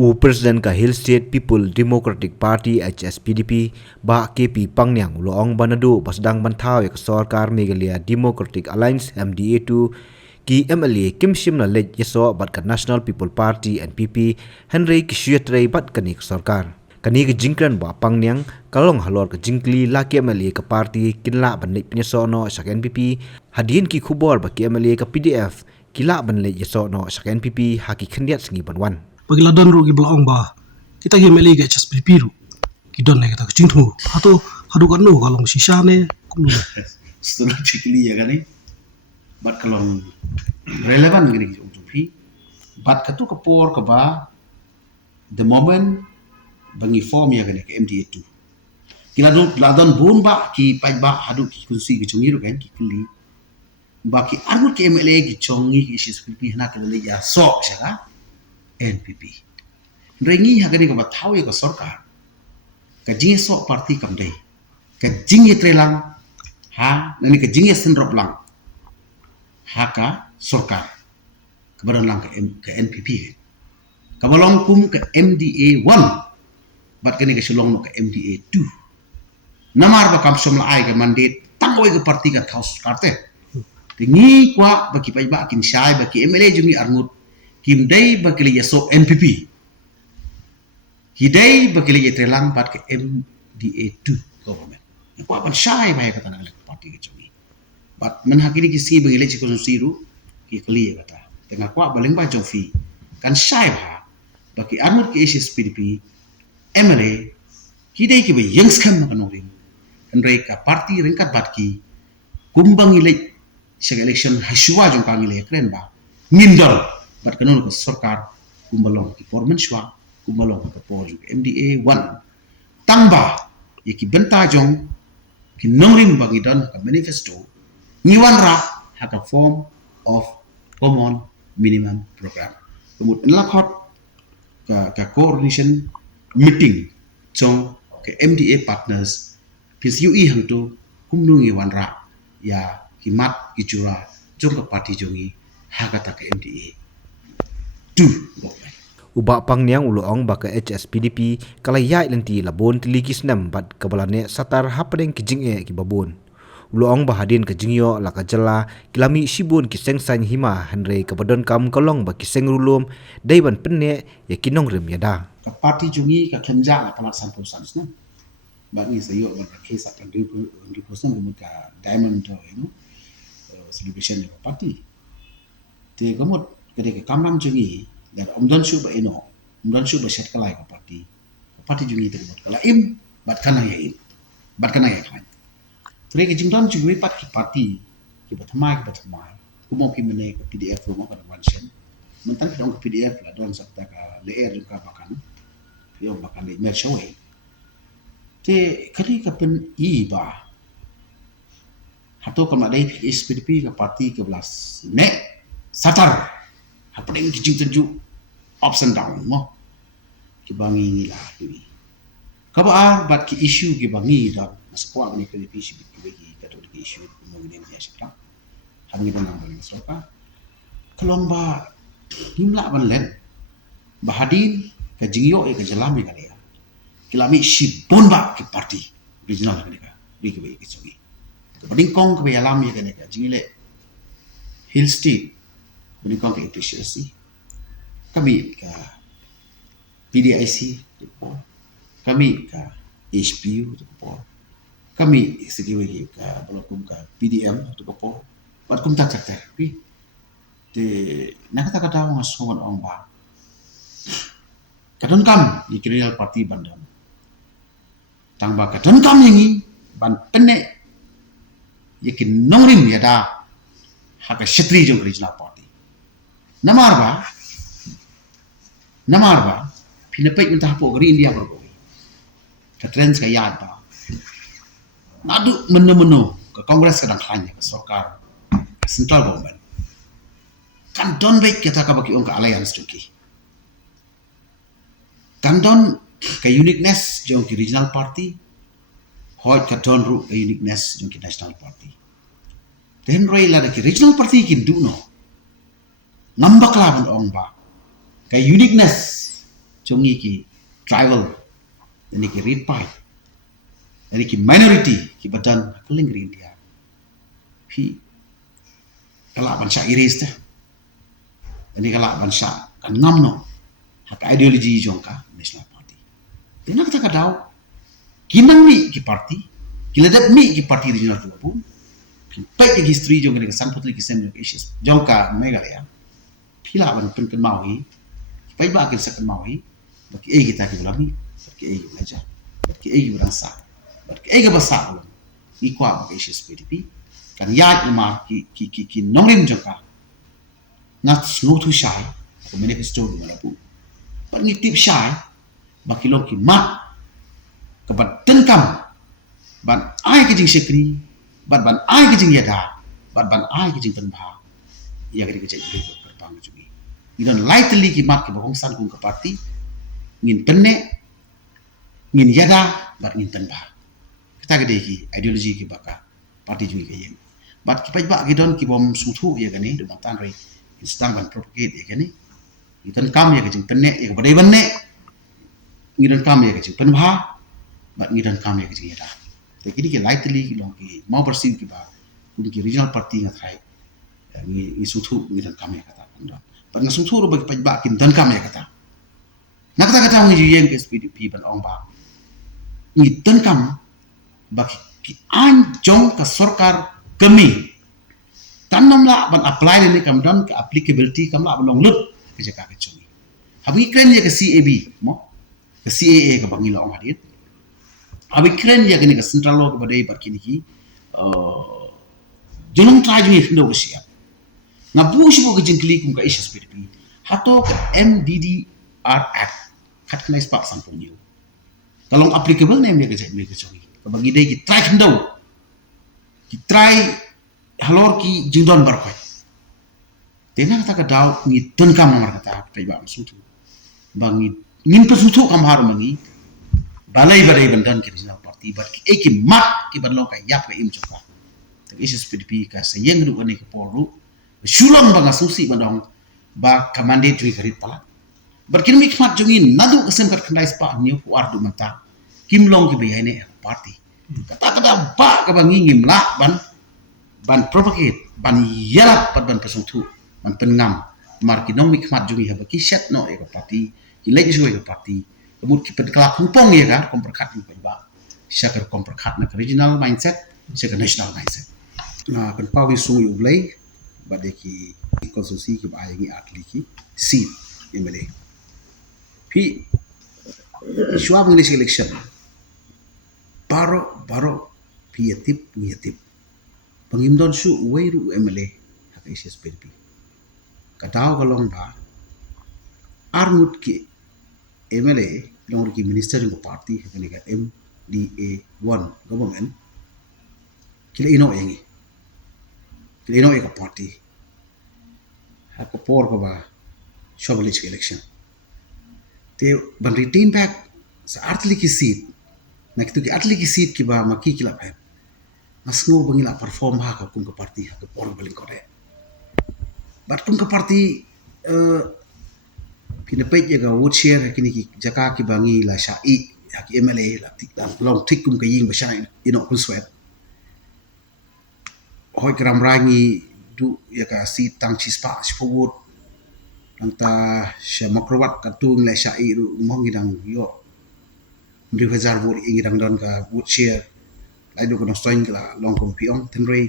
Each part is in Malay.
Presiden ka Hill State People Democratic Party HSPDP ba KP Pangniang uloong banadu pasdang bantaw ka Sorkar Meghalaya Democratic Alliance MDA II ki MLA kimshim na leit īasoh bat ka National People Party NPP Henry Kyrwoh bat ka ni Sorkar kani ka jingkran ba Pangniang kalong halor ka jingkli la ki MLA ka party kinla ban leit īasoh no sak NPP hadin ki khubor ba ki MLA ka PDF kila ban leit īasoh no sak NPP haki khandiat singi banwan bagi ladon ru gi blaong ba kita gi meli ga HSPDP ru ki don ne kita ke jingthu hadu kan no kalong sisa ne kum strategically ya gani bat kalong relevan gini untuk pi bat katu kapor ka ba the moment bangi form ya gani ke MDA II kila ladon bun ba ki pai ba hadu ki kunsi ki chungi ru kan ki kuli ba ki argut ke MLA ki chongi ki HSPDP hana ka le ya sok sya NPP. Rengi hagani ka bathaw ka Sorkar. Ka jingso parti kam dei. Ka īatreilang ha nani ka senrop lang. Ha ka Sorkar. Ka badan lang ka NPP. Ka balong kum ka MDA I. Bat kani ka Shillong no ka MDA II. Namar ba kam som laai ka mandate tangoy ka parti ka thaus karte. Tingi kwa baki pai ba kin syai baki MLA jungi arngut kim day bakili īasoh NPP hidai bakili īatreilang bat ke MDA II government ko apan syai bahaya kata nak parti ke chungi bat men hakini kisi bagi leci konsiru ki kli kata tengah kwa baleng ba jofi kan syai bah baki armur ke HSPDP MLA hidai ki be yang skam kan orim andai ka parti ringkat bat ki kumbang ilek seg election haswa jong kang ilek kren ba ngindol bat kanun ko Sorkar kumbalong ki pormen shwa kumbalong ko por MDA I tangba yaki benta jong ki nongrim bagi dan ka manifesto niwan ra haka form of common minimum program kemud lakot ka coordination meeting jong ke MDA partners PSUI hangtu kumnung niwan ra ya kimat kijura jong ka parti jongi haka ta ke MDA Uba Pangniang uloong baka HSPDP kalaya lenti labon tiligis nam bat kabalane satar hapdeng kijing ki babon. Uloong bahadin ke jingyo la ka jala kilami sibun ki sengsan hima Henry kabadon kam kolong ba ki sengrulum daiban penne ya kinong rem yada. Ka parti jungi ka kemja la kalak sampul sans na. Ba ni sayo ba ke sa kan di person ka diamond celebration ka parti. Te kamot ketika kamram jungi dan omdan shu ba eno omdan shu ba shat kalai ka parti jungi te kala im bat kana ya im bat kana ya khan tre ke jingdon jungi pat ki parti ki bathamai kumo ki mene ka PDF mo ka wansen mentan ka PDF la don sakta ka leer ka bakan yo bakan le mer showe te kali ka pen I ba hato ka madai HSPDP ka parti ke belas ne satar happening kijing tenju ups and down mo kibangi ni lah ni kabar bat ki issue kibangi da masakwa ni PDP ki kato ki issue mo ni dia sikra hangi banang bang soka kelomba himla ban len bahadin ka jingyo e ka jalami ka dia kilami shibon ba ki parti regional ka dia di ki ki sogi bading kong ka yalam ye ka dia jingile Hill State menikah ke efisiensi kami ke PDIC kami ke HPU kami segi lagi ke balakum ke PDM buat kum tak cakap tapi de nak kata orang sowan orang ba kadon kam ikrial parti bandam tangba kadon kam yangi ban penne yakin nongrim yada haka shetri jong regional party namar ba pinapay untah po gari India berboy ka trends ka yad ba nadu menu ke kongres kadang khanya ke Sorkar central government kan don baik kita ka baki ka alliance joki kan don ka uniqueness jong ki regional party hoy ka don ru ka uniqueness jong ki national party then roi la ki regional party kin du no ngambak laban ong ba kay uniqueness jongi ki tribal ini ki red pai ini ki minority ki badan keling rin dia pi kala bansa iris dah ini kala bansa kan ngamno hak ideologi jongka national party tena kata kadau kinang mi ki party kiladap mi ki party regional tu pun pai ki history jongka ni sang putri ki sem issues jongka Meghalaya pila ban pen maui pai ba ki sakan maui baki kita ki bulami baki belajar baki berasa baki bahasa ulang ikwa baki HSPDP kan ya ima ki nongrim jongka ngat snutu shai ko manifesto malapu pan ni tip shai baki long ki mat kabat tenkam ban ai ki jing sekri ban ai ki jing yada ban ai ki jing tanba ya ki jing ko perpang jugi idan lightly ki mat ki bokong san kung ka party ngin penne ngin yada bat ngin tanba kita gede ki ideologi ki baka party jugi ka yen bat ki pajba ki don ki bom sutu ya gani do matan rei istang ban propagate ya gani itan kam ya jing penne ya badai banne ngidan kam ya jing penba bat ngidan kam ya jing yada te kidi ki lightly ki long ki mau perceive ki ba kudi ki regional party ngat hai ngi sutu ngidan kam ya kata bat nga sutu ro bagi pajba ki dan kam ya kata nakata ngi yang ke SPDP ban ong ba ngi tenkam baki ki anjong ka Sorkar kami tanam la ban apply ni kam dan ka applicability kam la ban long lut ke jaka ke chumi habi kren ya ke CAB mo ke CAA ka bangi la ong hadit habi kren ya ke ni ka central law ka badai bar kini ki julung try ni ndo siap ngabu sibo ke jingkli kum ka HSPDP hato ka MDDR Act kat kena ispak sampun new kalau applicable name dia ke chumi ka bagi dai ki try ndo ki try halor ki jingdon barkai tena kata ka daw ni ton kam mar kata tai ba sutu bangi ngin pesutu kam har mangi balai badai bandan ki regional party bat ki ki mat ki ban lo ka yap ka im chuka HSPDP ka sayeng ru ani ka poru Shillong banga susi bandong ba kamande tui garit pala berkin mi khmat jungin nadu kesem kat khandai spa new pu ardu mata kimlong ki bayane party kata ba ka bangi ngimla ban propagate ban yalap pat ban pesutu ban pengam mar ki nong mi khmat jungi ha ki set no e ka party ki lei ju e ka party kemud ki pedkala kupong ye ka komperkat ni ba syakar komperkat na regional mindset syakar national mindset na kan pawi sung yu blai bade ki konstitusi ki ba yangi atli ki seat MLA pi shwab English election baro piatip niatip pangimdon su weiru MLA hak HSPDP kataw kalong ba armut ki MLA long ki minister ng party hak ni ka MLA 1 government kila ino yangi kila ino ka party hak por ka ba shwab election te ban retain back sa artli ki seat na kitu ki artli ki seat ki ba maki kila pa masngo bangila perform ha ka kung ka party ha ka por baling kore bat kung ka party pinapait ya ga wood share kini ki jaka ki bangi la syai ha ki MLA la tik dan long tik kung ka ying ba syai ino kun sweat hoi kram rangi du ya ka si tang chispa forward anta sya makrowat katung la syai ru mong idang yo ndi hazar bur ingidang don ka wood share lai do kono stoin la long kong piong tenrei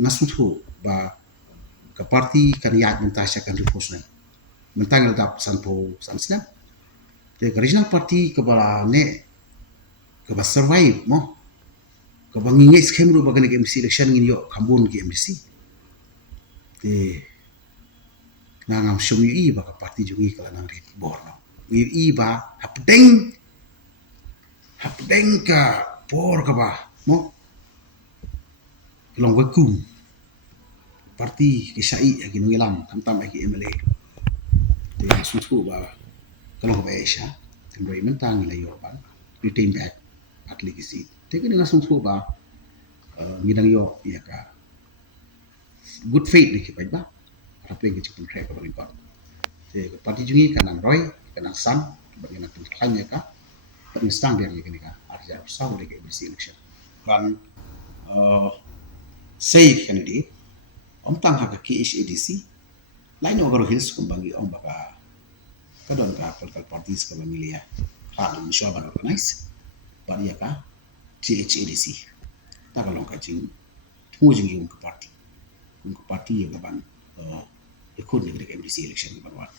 nasutu ba ka party kan ya menta sya kan ripos na mentang dap sanpo sansna the regional party ka bala ne ka ba survive mo ka bangi ngai schem ru ba kan MC election ngin yo kambun ki MC te ngam shum yi ba ka party jungi kala nang rit bor no yi ba hapdeng ka por ka ba mo long wakum parti ki sai agi ngilam kantam agi MLA te sutu ba kalau ba esha tembroi mentang la yo ban retain back at legacy te ki nga sutu ba ngidang yo ya ka good faith ni ki ba rapi ki chipun track ba ringkot te parti jungi kanang roy kena san bagi nak tanya ka penistang dia lagi ni ka Atiar saw lagi MLC election kan say candidate tang ha ka KHADC lain ogaro hills kumbangi baka kadon ka political parties ka pamilya ha dum siya ban organize bari ka THADC tagalong ka jing tujing yung ka party yang ban ikut negeri MLC election ban